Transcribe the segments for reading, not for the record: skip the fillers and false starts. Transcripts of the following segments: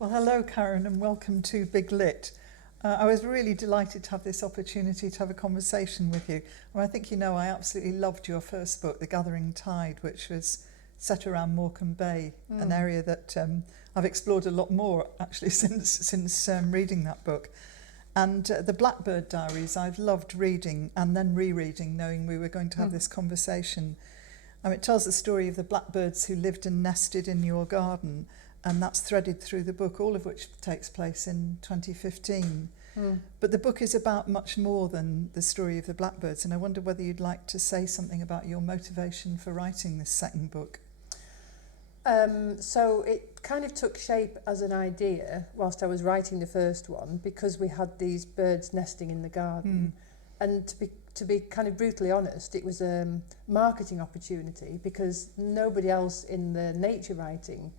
Well, hello, Karen, and welcome to Big Lit. I was really delighted to have this opportunity to have a conversation with you. And I think you know I absolutely loved your first book, The Gathering Tide, which was set around Morecambe Bay, an area that I've explored a lot more actually since reading that book. And the Blackbird Diaries I've loved reading and then rereading, knowing we were going to have this conversation. It tells the story of the blackbirds who lived and nested in your garden, and that's threaded through the book, all of which takes place in 2015. But the book is about much more than the story of the blackbirds, and I wonder whether you'd like to say something about your motivation for writing this second book. So it kind of took shape as an idea whilst I was writing the first one, because we had these birds nesting in the garden. And to be kind of brutally honest, it was a marketing opportunity because nobody else in the nature writing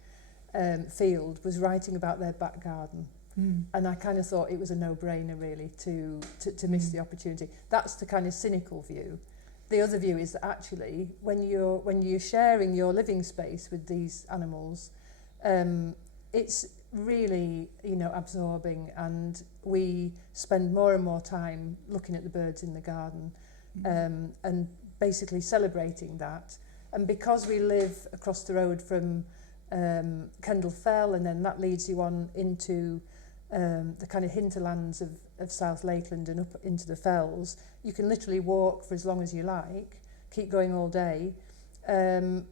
field was writing about their back garden. And I kind of thought it was a no-brainer really to miss the opportunity. That's the kind of cynical view. The other view is that actually when you're sharing your living space with these animals, it's really, absorbing, and we spend more and more time looking at the birds in the garden and basically celebrating that. And because we live across the road from Kendal Fell, and then that leads you on into the kind of hinterlands of South Lakeland and up into the fells, you can literally walk for as long as you like, keep going all day, and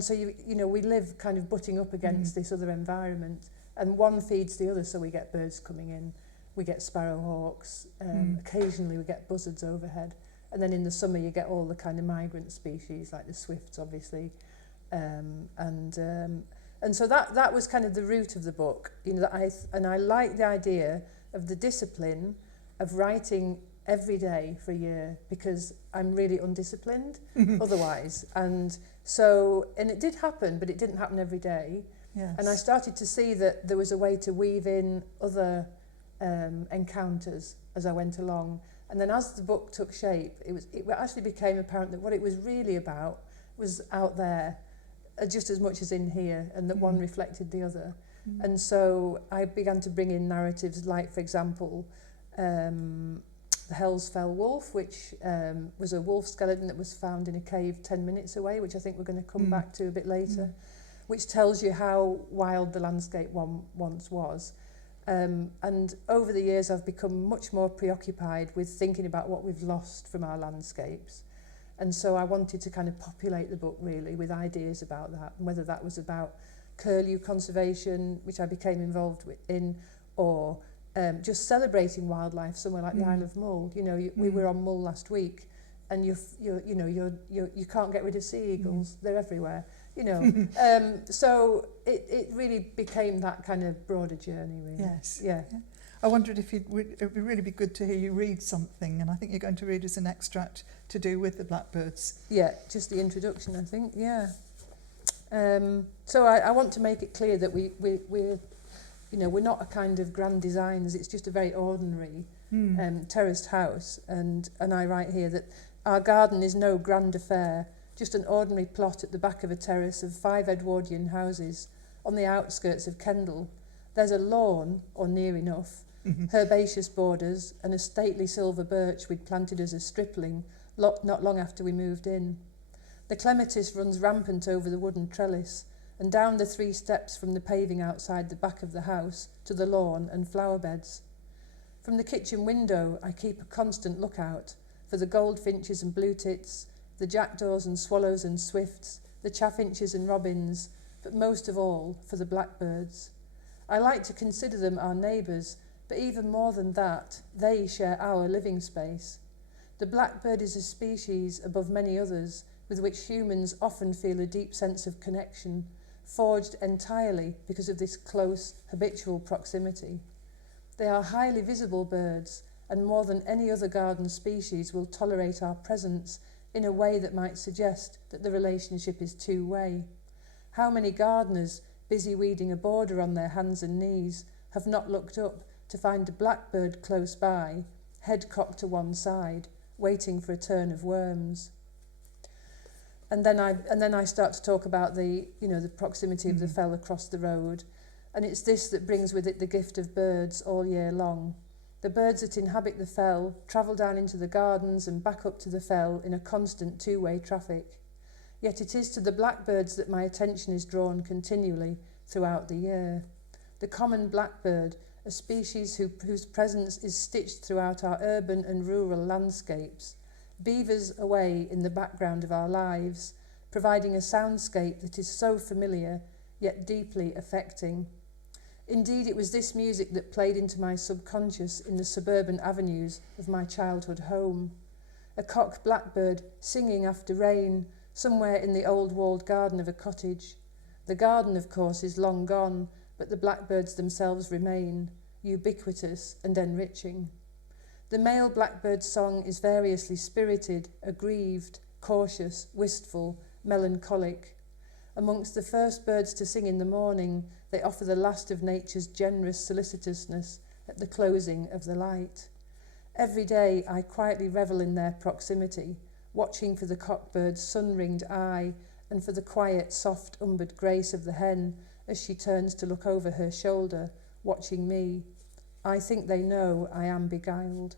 so we live kind of butting up against this other environment, and one feeds the other, so we get birds coming in, we get sparrowhawks, occasionally we get buzzards overhead, and then in the summer you get all the kind of migrant species like the swifts, obviously, and so that was kind of the root of the book, I like the idea of the discipline of writing every day for a year, because I'm really undisciplined otherwise, and it did happen, but it didn't happen every day. Yes. And I started to see that there was a way to weave in other encounters as I went along, and then as the book took shape, it actually became apparent that what it was really about was out there just as much as in here, and that one reflected the other. And so I began to bring in narratives like, for example, the Hellsfell wolf, which was a wolf skeleton that was found in a cave 10 minutes away, which I think we're going to come back to a bit later, which tells you how wild the landscape once was. And over the years I've become much more preoccupied with thinking about what we've lost from our landscapes. And so I wanted to kind of populate the book really with ideas about that, and whether that was about curlew conservation, which I became involved in, or just celebrating wildlife somewhere like the Isle of Mull. We were on Mull last week, and you can't get rid of sea eagles. They're everywhere. So it really became that kind of broader journey, really. Yes. Yeah. I wondered if it would really be good to hear you read something, and I think you're going to read us an extract to do with the blackbirds. Yeah, just the introduction, I think. Yeah. So I want to make it clear that we're not a kind of grand designs. It's just a very ordinary terraced house, and I write here that our garden is no grand affair, just an ordinary plot at the back of a terrace of 5 Edwardian houses on the outskirts of Kendal. There's a lawn, or near enough, herbaceous borders, and a stately silver birch we'd planted as a stripling not long after we moved in. The clematis runs rampant over the wooden trellis, and down the 3 steps from the paving outside the back of the house to the lawn and flower beds. From the kitchen window I keep a constant lookout for the goldfinches and blue tits, the jackdaws and swallows and swifts, the chaffinches and robins, but most of all for the blackbirds. I like to consider them our neighbours, but even more than that, they share our living space. The blackbird is a species above many others with which humans often feel a deep sense of connection, forged entirely because of this close, habitual proximity. They are highly visible birds, and more than any other garden species will tolerate our presence in a way that might suggest that the relationship is two-way. How many gardeners, busy weeding a border on their hands and knees, have not looked up to find a blackbird close by, head cocked to one side, waiting for a turn of worms. And then I start to talk about the proximity of the fell across the road, and it's this that brings with it the gift of birds all year long. The birds that inhabit the fell travel down into the gardens and back up to the fell in a constant two-way traffic. Yet it is to the blackbirds that my attention is drawn continually throughout the year. The common blackbird, a species whose presence is stitched throughout our urban and rural landscapes, beavers away in the background of our lives, providing a soundscape that is so familiar yet deeply affecting. Indeed, it was this music that played into my subconscious in the suburban avenues of my childhood home. A cock blackbird singing after rain, somewhere in the old walled garden of a cottage. The garden, of course, is long gone, but the blackbirds themselves remain, ubiquitous and enriching. The male blackbird song is variously spirited, aggrieved, cautious, wistful, melancholic. Amongst the first birds to sing in the morning, they offer the last of nature's generous solicitousness at the closing of the light. Every day I quietly revel in their proximity, watching for the cockbird's sun-ringed eye and for the quiet, soft, umbered grace of the hen as she turns to look over her shoulder, watching me. I think they know I am beguiled.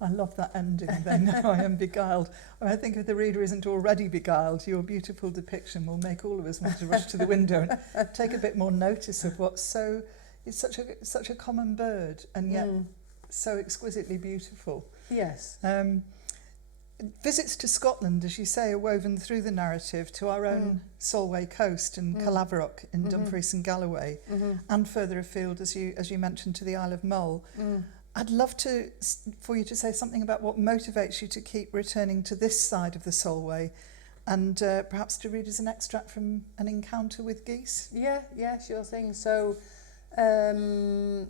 I love that ending. They know I am beguiled. I think if the reader isn't already beguiled, your beautiful depiction will make all of us want to rush to the window and take a bit more notice of what's so... It's such a common bird and yet so exquisitely beautiful. Yes. Visits to Scotland, as you say, are woven through the narrative to our own Solway coast and Calaverock in Dumfries and Galloway, and further afield, as you mentioned, to the Isle of Mull. I'd love for you to say something about what motivates you to keep returning to this side of the Solway, and perhaps to read us an extract from an encounter with geese. Yeah, sure thing. So, well,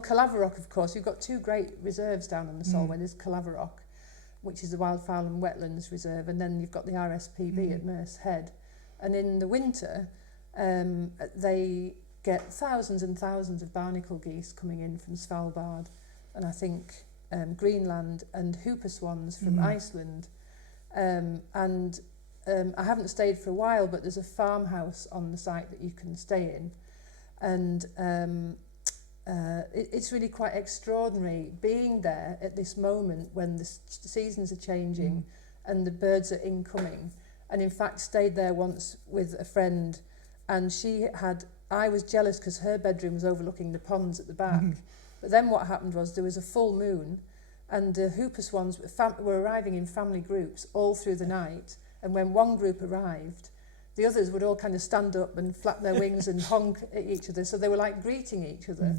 Calaverock, of course, you've got two great reserves down on the Solway. There's Calaverock, which is the Wildfowl and Wetlands Reserve, and then you've got the RSPB at Merse Head. And in the winter, they get thousands and thousands of barnacle geese coming in from Svalbard, and I think Greenland, and hooper swans from Iceland. I haven't stayed for a while, but there's a farmhouse on the site that you can stay in. And it's really quite extraordinary being there at this moment when the seasons are changing and the birds are incoming. And in fact, stayed there once with a friend, and I was jealous because her bedroom was overlooking the ponds at the back. But then what happened was there was a full moon, and the hooper swans were arriving in family groups all through the night. And when one group arrived, the others would all kind of stand up and flap their wings and honk at each other. So they were like greeting each other.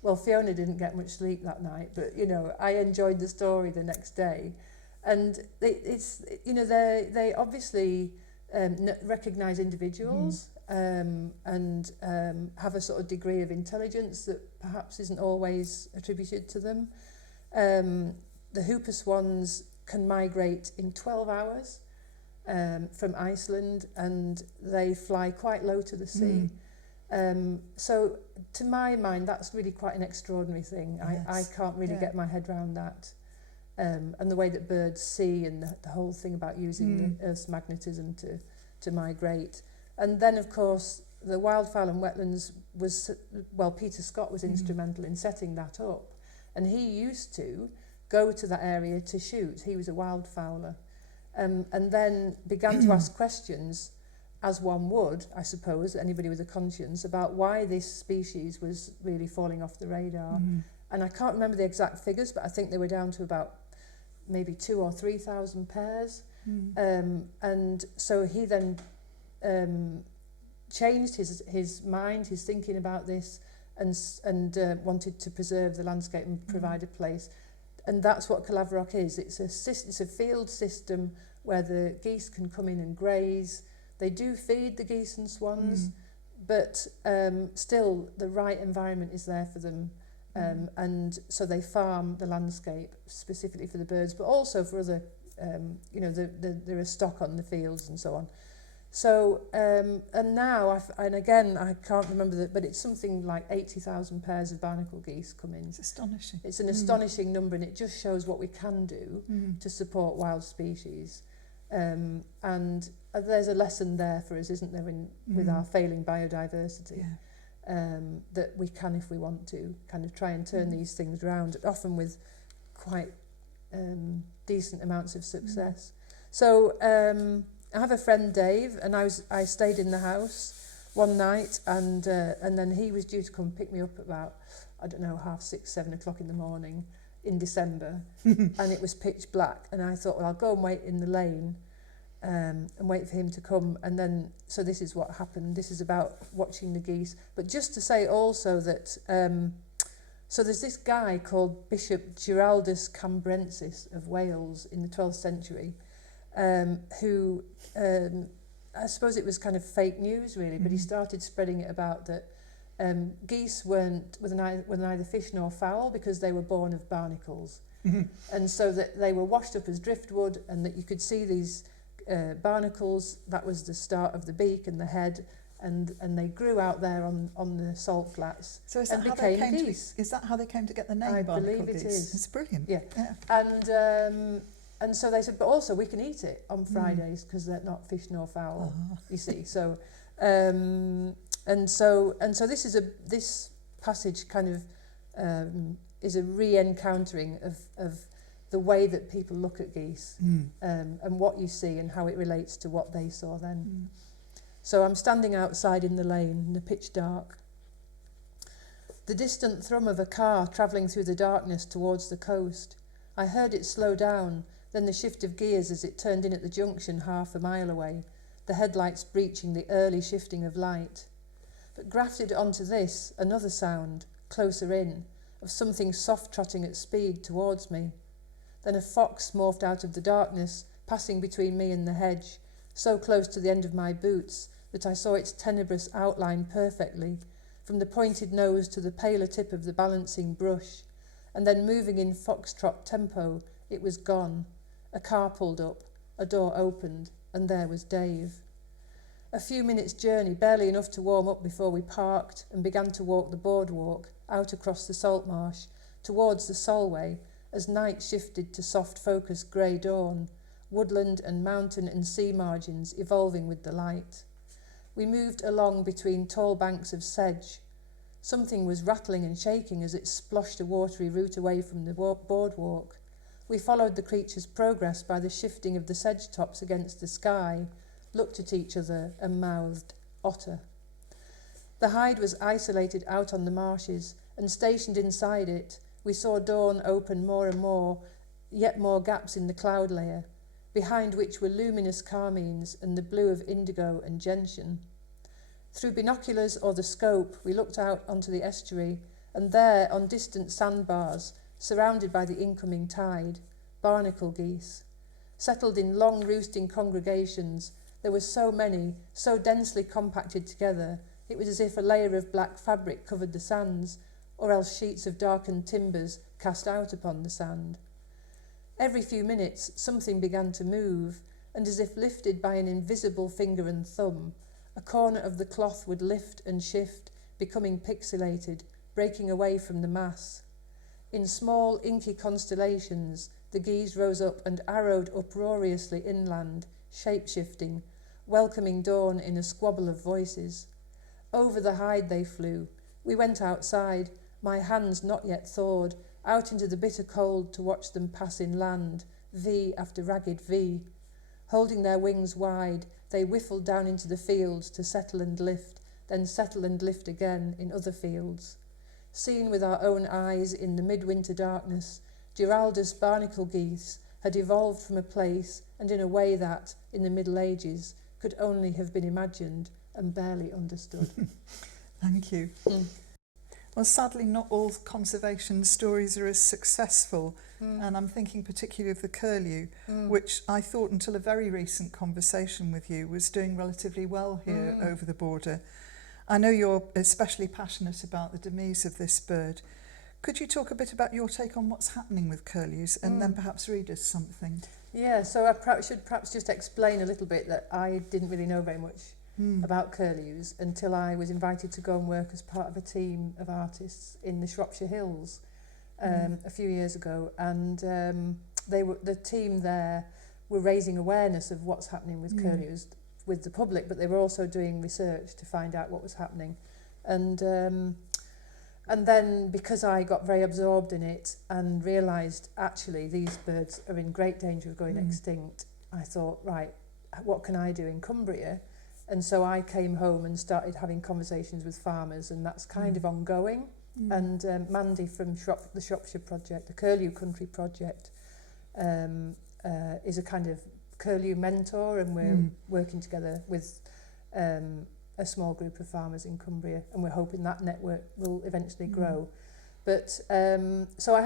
Well, Fiona didn't get much sleep that night, but, I enjoyed the story the next day. And they obviously recognise individuals and have a sort of degree of intelligence that perhaps isn't always attributed to them. The hooper swans can migrate in 12 hours from Iceland, and they fly quite low to the sea. So to my mind, that's really quite an extraordinary thing. Yes. I can't really get my head around that. And the way that birds see, and the whole thing about using the Earth's magnetism to migrate. And then, of course, the Wildfowl and Wetlands Peter Scott was instrumental in setting that up. And he used to go to that area to shoot. He was a wildfowler. And then began to ask questions, as one would, I suppose, anybody with a conscience, about why this species was really falling off the radar. And I can't remember the exact figures, but I think they were down to about maybe 2,000 or 3,000 pairs. And so he then changed his mind, his thinking about this, and wanted to preserve the landscape and provide a place. And that's what Calaverock is. It's a field system where the geese can come in and graze. They do feed the geese and swans, but still the right environment is there for them. And so they farm the landscape specifically for the birds, but also for other, there is stock on the fields and so on. So, and now, and again, I can't remember but it's something like 80,000 pairs of barnacle geese come in. It's astonishing. It's an astonishing number, and it just shows what we can do to support wild species. And there's a lesson there for us, isn't there, with our failing biodiversity. that we can, if we want to, kind of try and turn these things around, often with quite decent amounts of success. So I have a friend, Dave, and I stayed in the house one night, and then he was due to come pick me up about, I don't know, 6:30, 7 o'clock in the morning in December, and it was pitch black, and I thought, well, I'll go and wait in the lane and wait for him to come. And then, so this is what happened. This is about watching the geese. But just to say also that, so there's this guy called Bishop Giraldus Cambrensis of Wales in the 12th century, who, I suppose it was kind of fake news really, but he started spreading it about that geese were neither fish nor fowl because they were born of barnacles. And so that they were washed up as driftwood, and that you could see these barnacles. That was the start of the beak and the head, and they grew out there on the salt flats. So is and that, how they became came geese. is that how they came to get the name I barnacle believe it geese? is. It's brilliant. Yeah. And so they said, but also we can eat it on Fridays because they're not fish nor fowl. You see. So and so this is this passage kind of is a re-encountering of the way that people look at geese, and what you see and how it relates to what they saw then. So I'm standing outside in the lane in the pitch dark. The distant thrum of a car travelling through the darkness towards the coast. I heard it slow down, then the shift of gears as it turned in at the junction half a mile away, the headlights breaching the early shifting of light. But grafted onto this, another sound, closer in, of something soft trotting at speed towards me. Then a fox morphed out of the darkness, passing between me and the hedge, so close to the end of my boots that I saw its tenebrous outline perfectly, from the pointed nose to the paler tip of the balancing brush, and then moving in foxtrot tempo, it was gone. A car pulled up, a door opened, and there was Dave. A few minutes' journey, barely enough to warm up before we parked and began to walk the boardwalk out across the salt marsh towards the Solway as night shifted to soft focused grey dawn, woodland and mountain and sea margins evolving with the light. We moved along between tall banks of sedge. Something was rattling and shaking as it splashed a watery route away from the boardwalk. We followed the creature's progress by the shifting of the sedge tops against the sky, looked at each other and mouthed, "Otter." The hide was isolated out on the marshes, and stationed inside it, we saw dawn open more and more, yet more gaps in the cloud layer, behind which were luminous carmines and the blue of indigo and gentian. Through binoculars or the scope, we looked out onto the estuary, and there, on distant sandbars, surrounded by the incoming tide, barnacle geese. Settled in long roosting congregations, there were so many, so densely compacted together, it was as if a layer of black fabric covered the sands, or else sheets of darkened timbers cast out upon the sand. Every few minutes, something began to move, and as if lifted by an invisible finger and thumb, a corner of the cloth would lift and shift, becoming pixelated, breaking away from the mass. In small, inky constellations, the geese rose up and arrowed uproariously inland, shape-shifting, welcoming dawn in a squabble of voices. Over the hide they flew. We went outside, my hands not yet thawed, out into the bitter cold to watch them pass inland, V after ragged V. Holding their wings wide, they whiffled down into the fields to settle and lift, then settle and lift again in other fields. Seen with our own eyes in the midwinter darkness, Giraldus barnacle geese had evolved from a place and in a way that, in the Middle Ages, could only have been imagined and barely understood. Thank you. Well, sadly, not all conservation stories are as successful, and I'm thinking particularly of the curlew, which I thought until a very recent conversation with you was doing relatively well here over the border. I know you're especially passionate about the demise of this bird. Could you talk a bit about your take on what's happening with curlews and then perhaps read us something? Yeah, so I should perhaps just explain a little bit that I didn't really know very much about curlews until I was invited to go and work as part of a team of artists in the Shropshire Hills a few years ago, and the team there were raising awareness of what's happening with curlews with the public, but they were also doing research to find out what was happening And then because I got very absorbed in it and realised actually these birds are in great danger of going extinct, I thought, right, what can I do in Cumbria? And so I came home and started having conversations with farmers, and that's kind of ongoing. And Mandy from the Shropshire Project, the Curlew Country Project, is a kind of curlew mentor, and we're working together with a small group of farmers in Cumbria, and we're hoping that network will eventually grow. But so I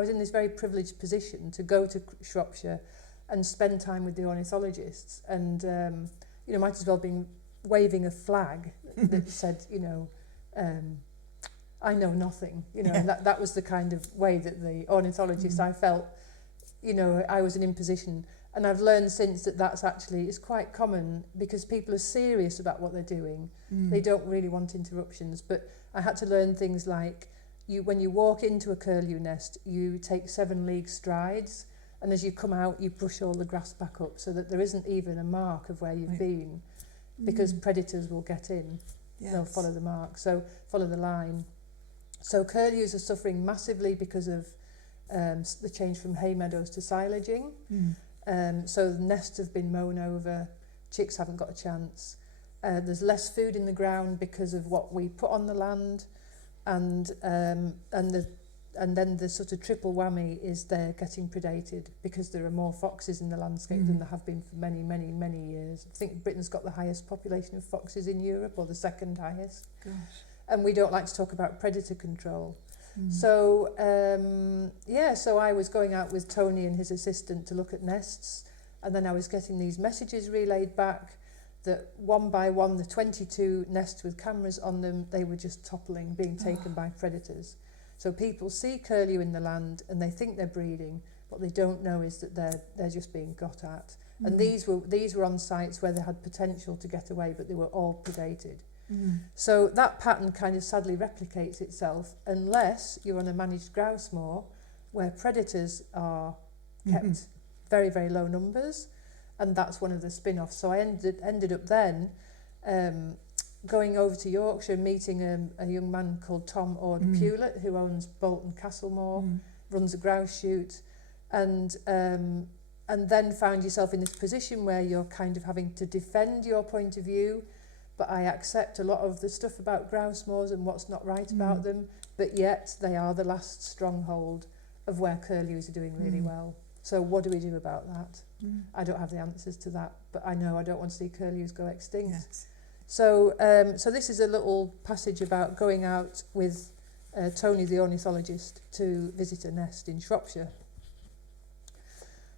was in this very privileged position to go to Shropshire and spend time with the ornithologists, and you know, might as well been waving a flag that said, you know, I know nothing, you know, and that was the kind of way that the ornithologists, I felt, you know, I was in imposition. And I've learned since that that's actually is quite common, because people are serious about what they're doing. They don't really want interruptions. But I had to learn things like, when you walk into a curlew nest, you take 7 league strides, and as you come out, you brush all the grass back up so that there isn't even a mark of where you've been, because predators will get in. They'll follow the mark, so follow the line. So curlews are suffering massively because of the change from hay meadows to silaging. So the nests have been mown over, chicks haven't got a chance. There's less food in the ground because of what we put on the land, and then the sort of triple whammy is they're getting predated because there are more foxes in the landscape than there have been for many, many, many years. I think Britain's got the highest population of foxes in Europe, or the second highest. Gosh. And we don't like to talk about predator control. So, so I was going out with Tony and his assistant to look at nests, and then I was getting these messages relayed back that one by one, the 22 nests with cameras on them, they were just toppling, being taken by predators. So people see curlew in the land and they think they're breeding. What they don't know is that they're just being got at. And these were on sites where they had potential to get away, but they were all predated. So that pattern kind of sadly replicates itself unless you're on a managed grouse moor where predators are kept very, very low numbers, and that's one of the spin-offs. So I ended up then going over to Yorkshire, meeting a young man called Tom Ord-Pewlett, who owns Bolton Castle Moor, runs a grouse shoot, and then found yourself in this position where you're kind of having to defend your point of view. But I accept a lot of the stuff about grouse moors and what's not right about them, but yet they are the last stronghold of where curlews are doing really well. So what do we do about that? I don't have the answers to that, but I know I don't want to see curlews go extinct. Yes. So so this is a little passage about going out with Tony the ornithologist to visit a nest in Shropshire.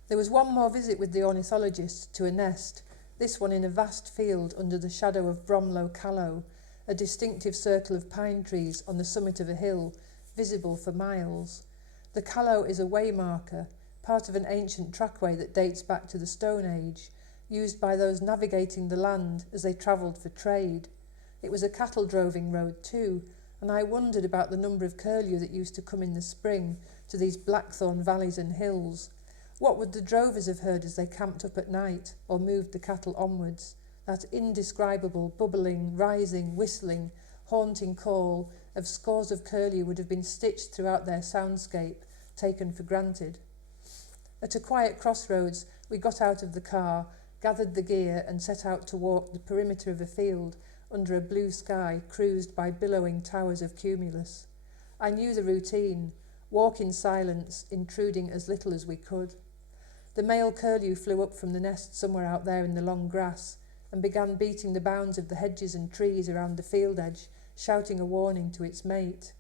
There was one more visit with the ornithologist to a nest, this one in a vast field under the shadow of Bromlow Callow, a distinctive circle of pine trees on the summit of a hill, visible for miles. The Callow is a waymarker, part of an ancient trackway that dates back to the Stone Age, used by those navigating the land as they travelled for trade. It was a cattle-droving road too, and I wondered about the number of curlew that used to come in the spring to these blackthorn valleys and hills. What would the drovers have heard as they camped up at night or moved the cattle onwards? That indescribable, bubbling, rising, whistling, haunting call of scores of curlew would have been stitched throughout their soundscape, taken for granted. At a quiet crossroads, we got out of the car, gathered the gear and set out to walk the perimeter of a field under a blue sky cruised by billowing towers of cumulus. I knew the routine, walk in silence, intruding as little as we could. The male curlew flew up from the nest somewhere out there in the long grass and began beating the bounds of the hedges and trees around the field edge, shouting a warning to its mate.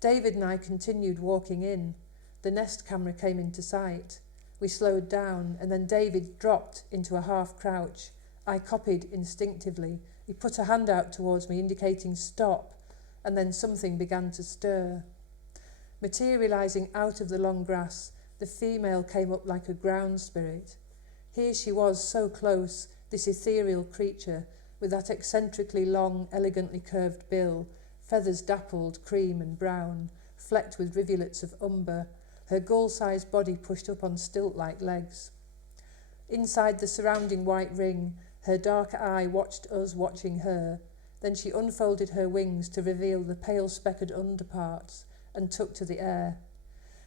David and I continued walking in. The nest camera came into sight. We slowed down, and then David dropped into a half-crouch. I copied instinctively. He put a hand out towards me, indicating stop, and then something began to stir. Materialising out of the long grass, the female came up like a ground spirit. Here she was, so close, this ethereal creature, with that eccentrically long, elegantly curved bill, feathers dappled cream and brown, flecked with rivulets of umber, her gull-sized body pushed up on stilt-like legs. Inside the surrounding white ring, her dark eye watched us watching her. Then she unfolded her wings to reveal the pale speckled underparts and took to the air.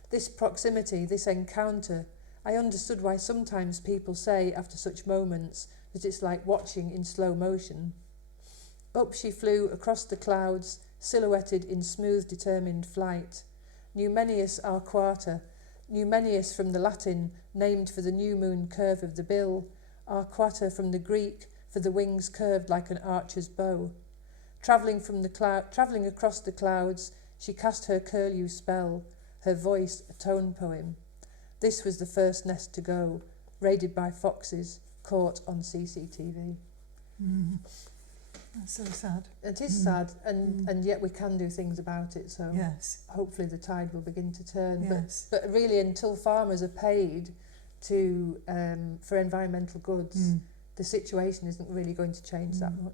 This proximity, this encounter, I understood why sometimes people say after such moments that it's like watching in slow motion. Up she flew across the clouds, silhouetted in smooth, determined flight. Numenius arquata, Numenius from the Latin, named for the new moon curve of the bill, arquata from the Greek, for the wings curved like an archer's bow. Travelling across the clouds, she cast her curlew spell, her voice a tone poem. This was the first nest to go, raided by foxes, caught on CCTV. That's so sad. It is sad, and yet we can do things about it, so Yes. hopefully the tide will begin to turn. Yes. But really, until farmers are paid to for environmental goods, the situation isn't really going to change that much.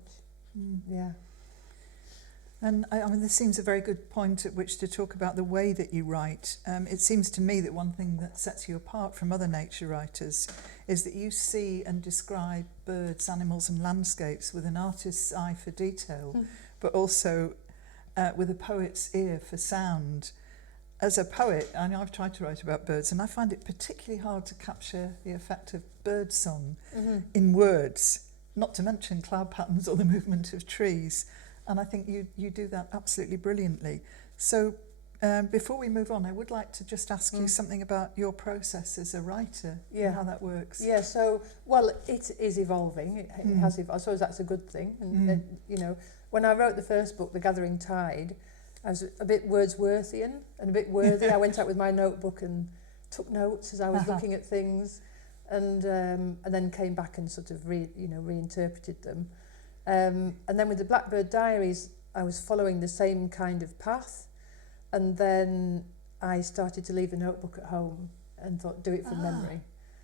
Yeah. And I mean, this seems a very good point at which to talk about the way that you write. It seems to me that one thing that sets you apart from other nature writers is that you see and describe birds, animals and landscapes with an artist's eye for detail, but also with a poet's ear for sound. As a poet, I know I've tried to write about birds, and I find it particularly hard to capture the effect of bird song in words, not to mention cloud patterns or the movement of trees. And I think you do that absolutely brilliantly. So before we move on, I would like to just ask you something about your process as a writer and how that works. Yeah, so, well, it is evolving. It has evolved. I suppose that's a good thing. And you know, when I wrote the first book, The Gathering Tide, I was a bit Wordsworthian and a bit worthy. I went out with my notebook and took notes as I was looking at things, and then came back and sort of reinterpreted them. And then with the Blackbird Diaries, I was following the same kind of path, and then I started to leave the notebook at home and thought, do it from memory.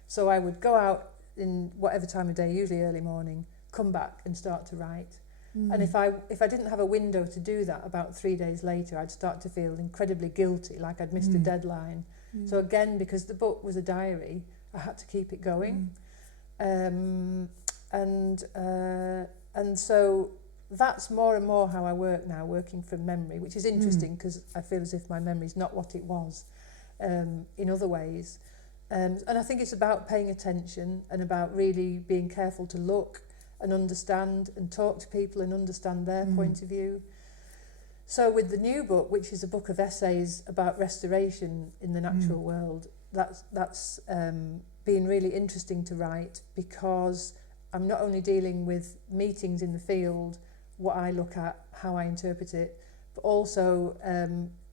So I would go out in whatever time of day, usually early morning, come back and start to write. And if I didn't have a window to do that, about 3 days later, I'd start to feel incredibly guilty, like I'd missed a deadline. So again, because the book was a diary, I had to keep it going. And so that's more and more how I work now, working from memory, which is interesting because I feel as if my memory is not what it was in other ways. And I think it's about paying attention and about really being careful to look and understand and talk to people and understand their point of view. So with the new book, which is a book of essays about restoration in the natural world, that's been really interesting to write, because I'm not only dealing with meetings in the field, what I look at, how I interpret it, but also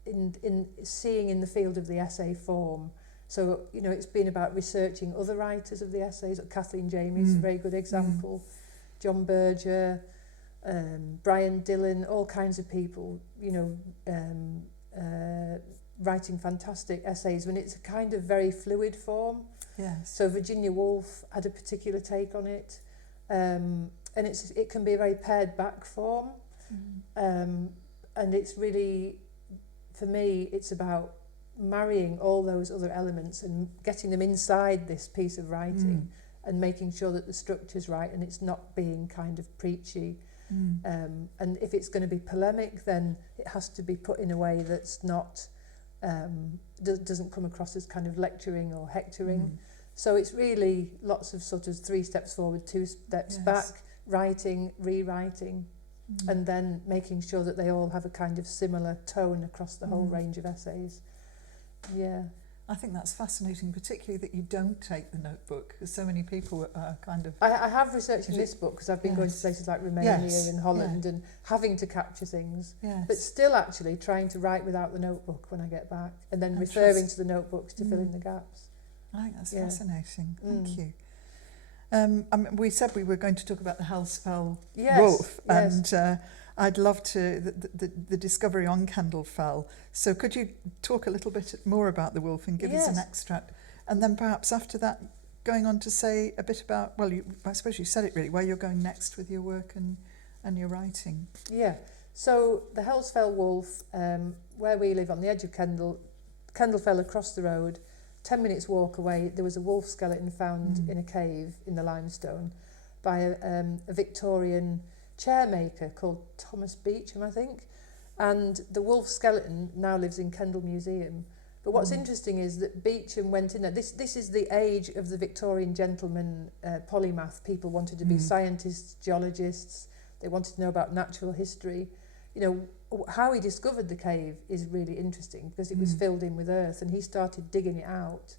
in seeing in the field of the essay form. So, you know, it's been about researching other writers of the essays. Kathleen Jamie's a very good example. John Berger, Brian Dillon, all kinds of people, you know, writing fantastic essays when it's a kind of very fluid form. Yes. So Virginia Woolf had a particular take on it. And it can be a very pared back form. And it's really, for me, it's about marrying all those other elements and getting them inside this piece of writing and making sure that the structure's right and it's not being kind of preachy. And if it's going to be polemic, then it has to be put in a way that's not, doesn't come across as kind of lecturing or hectoring. So it's really lots of sort of 3 steps forward, 2 steps back, writing, rewriting, and then making sure that they all have a kind of similar tone across the whole range of essays. Yeah. I think that's fascinating, particularly that you don't take the notebook, because so many people are kind of... I have researched in this book because I've been going to places like Romania and Holland and having to capture things, but still actually trying to write without the notebook when I get back, and then referring to the notebooks to fill in the gaps. I think that's fascinating. Thank you. I mean, we said we were going to talk about the Hellsfell wolf, and I'd love to, the discovery on Candlefell. So could you talk a little bit more about the wolf and give us an extract? And then perhaps after that, going on to say a bit about, well, I suppose you said it really, where you're going next with your work and your writing. Yeah. So the Hellsfell wolf, where we live on the edge of Candlefell across the road, 10 minutes walk away, there was a wolf skeleton found in a cave in the limestone by a Victorian chair maker called Thomas Beecham, I think, and the wolf skeleton now lives in Kendal Museum. But what's interesting is that Beecham went in there. This is the age of the Victorian gentleman polymath. People wanted to be scientists, geologists. They wanted to know about natural history. You know, how he discovered the cave is really interesting because it was filled in with earth, and he started digging it out.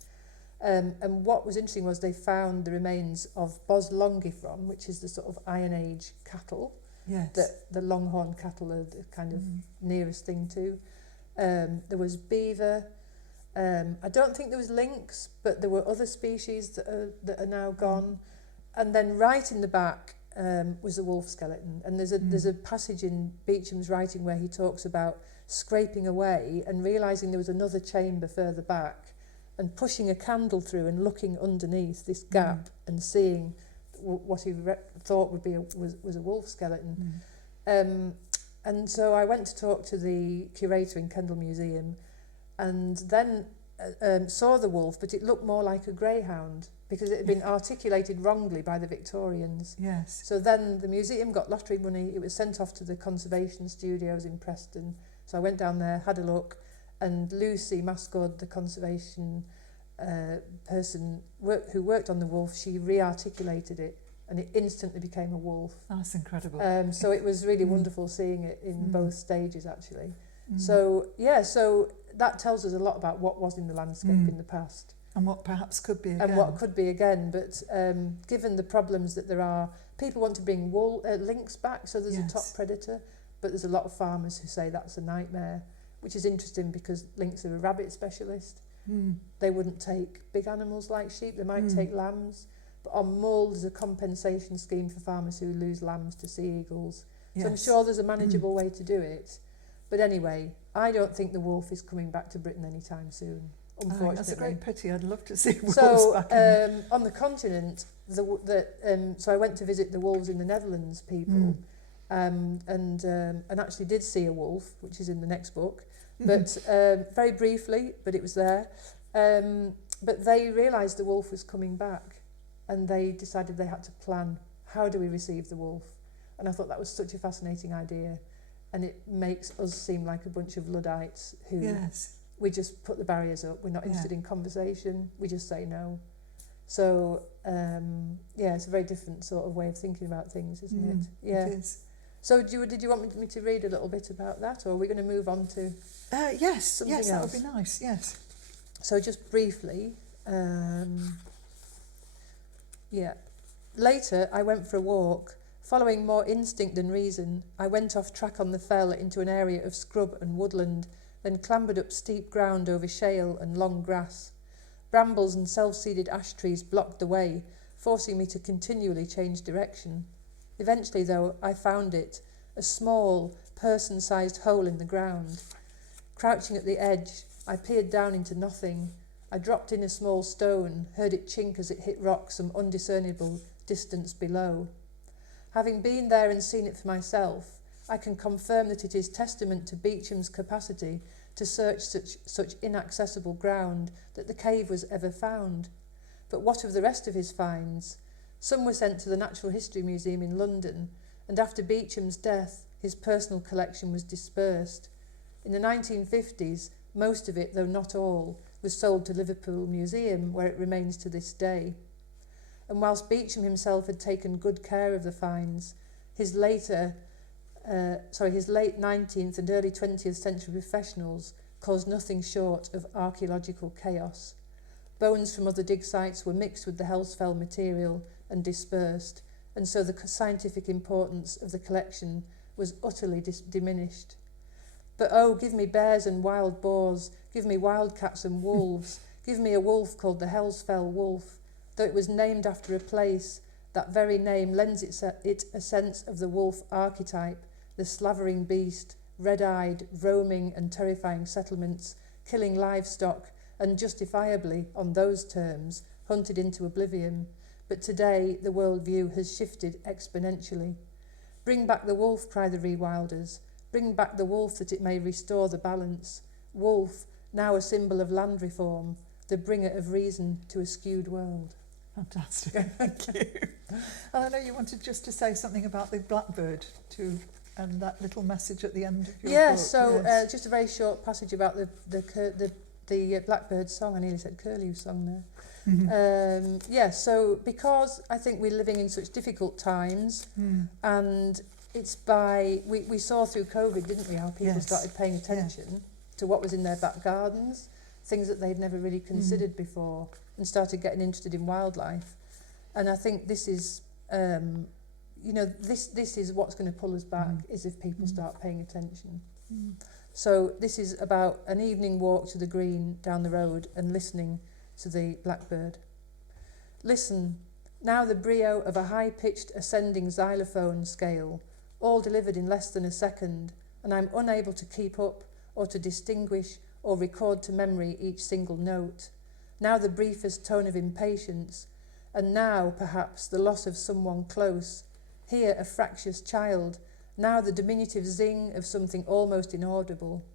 And what was interesting was they found the remains of Bos Longifron, which is the sort of Iron Age cattle. Yes. That the longhorn cattle are the kind of nearest thing to. There was beaver. I don't think there was lynx, but there were other species that are now gone. And then right in the back was the wolf skeleton. And there's a passage in Beecham's writing where he talks about scraping away and realising there was another chamber further back and pushing a candle through and looking underneath this gap and seeing what he thought would be was a wolf skeleton. And so I went to talk to the curator in Kendal Museum, and then saw the wolf, but it looked more like a greyhound because it had been articulated wrongly by the Victorians. Yes. So then the museum got lottery money. It was sent off to the conservation studios in Preston. So I went down there, had a look, and Lucy Mascord, the conservation person who worked on the wolf, she re-articulated it, and it instantly became a wolf. That's incredible. So it was really wonderful seeing it in both stages, actually. So, yeah, so that tells us a lot about what was in the landscape in the past. And what perhaps could be again. And what could be again. But given the problems that there are, people want to bring lynx back, so there's a top predator, but there's a lot of farmers who say that's a nightmare, which is interesting because lynx are a rabbit specialist. They wouldn't take big animals like sheep, they might take lambs. But on Mull, there's a compensation scheme for farmers who lose lambs to sea eagles. So I'm sure there's a manageable way to do it. But anyway, I don't think the wolf is coming back to Britain anytime soon, unfortunately. That's a great pity. I'd love to see wolves back in. On the continent, so I went to visit the wolves in the Netherlands people, and actually did see a wolf, which is in the next book, but very briefly, but it was there. But they realised the wolf was coming back, and they decided they had to plan, how do we receive the wolf? And I thought that was such a fascinating idea. And it makes us seem like a bunch of Luddites who we just put the barriers up. We're not interested in conversation. We just say no. So, it's a very different sort of way of thinking about things, isn't it? Yeah. It is. So did you want me to read a little bit about that, or are we going to move on to something else? That would be nice, yes. So just briefly, later I went for a walk. Following more instinct than reason, I went off track on the fell into an area of scrub and woodland, then clambered up steep ground over shale and long grass. Brambles and self-seeded ash trees blocked the way, forcing me to continually change direction. Eventually, though, I found it, a small, person-sized hole in the ground. Crouching at the edge, I peered down into nothing. I dropped in a small stone, heard it chink as it hit rock some undiscernible distance below. Having been there and seen it for myself, I can confirm that it is testament to Beecham's capacity to search such inaccessible ground that the cave was ever found. But what of the rest of his finds? Some were sent to the Natural History Museum in London, and after Beecham's death, his personal collection was dispersed. In the 1950s, most of it, though not all, was sold to Liverpool Museum, where it remains to this day. And whilst Beecham himself had taken good care of the finds, his late 19th and early 20th century professionals caused nothing short of archaeological chaos. Bones from other dig sites were mixed with the Hellsfell material and dispersed, and so the scientific importance of the collection was utterly diminished. But oh, give me bears and wild boars, give me wildcats and wolves, give me a wolf called the Hellsfell wolf. Though it was named after a place, that very name lends it a sense of the wolf archetype, the slavering beast, red-eyed, roaming and terrifying settlements, killing livestock, and justifiably, on those terms, hunted into oblivion. But today the worldview has shifted exponentially. Bring back the wolf, cry the rewilders. Bring back the wolf that it may restore the balance. Wolf, now a symbol of land reform, the bringer of reason to a skewed world. Fantastic, thank you. And I know you wanted just to say something about the Blackbird too, and that little message at the end of your book. So yes. just a very short passage about the Blackbird Song. I nearly said curlew song there. So because I think we're living in such difficult times, and it's we saw through COVID, didn't we, how people started paying attention to what was in their back gardens, things that they'd never really considered before, and started getting interested in wildlife. And I think this is, this is what's going to pull us back, is if people start paying attention. So this is about an evening walk to the green down the road and listening to the blackbird. Listen, now the brio of a high-pitched ascending xylophone scale, all delivered in less than a second, and I'm unable to keep up or to distinguish or record to memory each single note. Now the briefest tone of impatience, and now, perhaps, the loss of someone close. Here a fractious child, now the diminutive zing of something almost inaudible.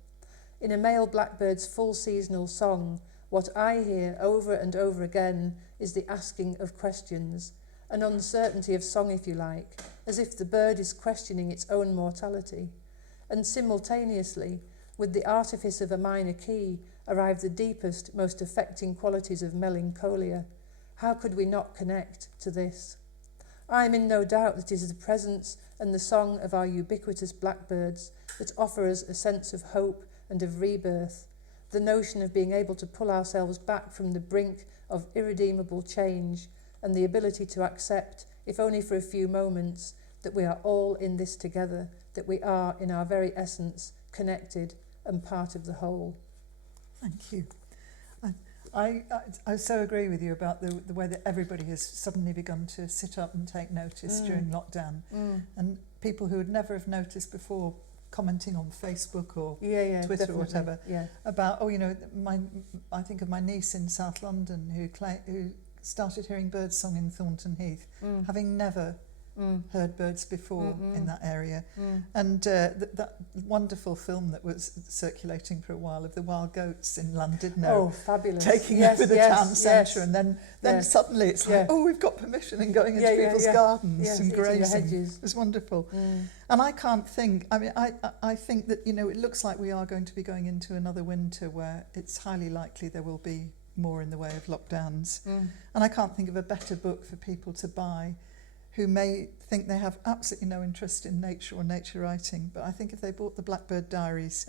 In a male blackbird's full seasonal song, what I hear over and over again is the asking of questions, an uncertainty of song, if you like, as if the bird is questioning its own mortality. And simultaneously, with the artifice of a minor key, arrive the deepest, most affecting qualities of melancholia. How could we not connect to this? I am in no doubt that it is the presence and the song of our ubiquitous blackbirds that offer us a sense of hope and of rebirth, the notion of being able to pull ourselves back from the brink of irredeemable change, and the ability to accept, if only for a few moments, that we are all in this together, that we are, in our very essence, connected and part of the whole. Thank you. I so agree with you about the way that everybody has suddenly begun to sit up and take notice during lockdown. And people who would never have noticed before, commenting on Facebook or Twitter definitely. or whatever, about, I think of my niece in South London who started hearing birdsong in Thornton Heath, having never heard birds before in that area. And that wonderful film that was circulating for a while of the wild goats in Llandudno. Oh, fabulous. Taking over the town centre, and then suddenly it's like, oh, we've got permission and going into people's gardens and grazing. It was wonderful. And I can't think, I think that, it looks like we are going to be going into another winter where it's highly likely there will be more in the way of lockdowns. And I can't think of a better book for people to buy who may think they have absolutely no interest in nature or nature writing, but I think if they bought the Blackbird Diaries,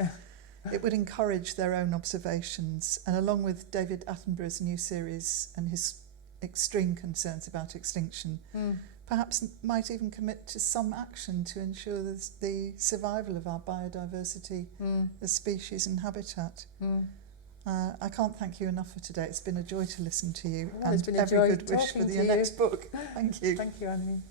it would encourage their own observations, and along with David Attenborough's new series and his extreme concerns about extinction, perhaps might even commit to some action to ensure the survival of our biodiversity as species and habitat. I can't thank you enough for today. It's been a joy to listen to you, and it's been a every joy good wish for your next book. Thank you. Thank you, Annie.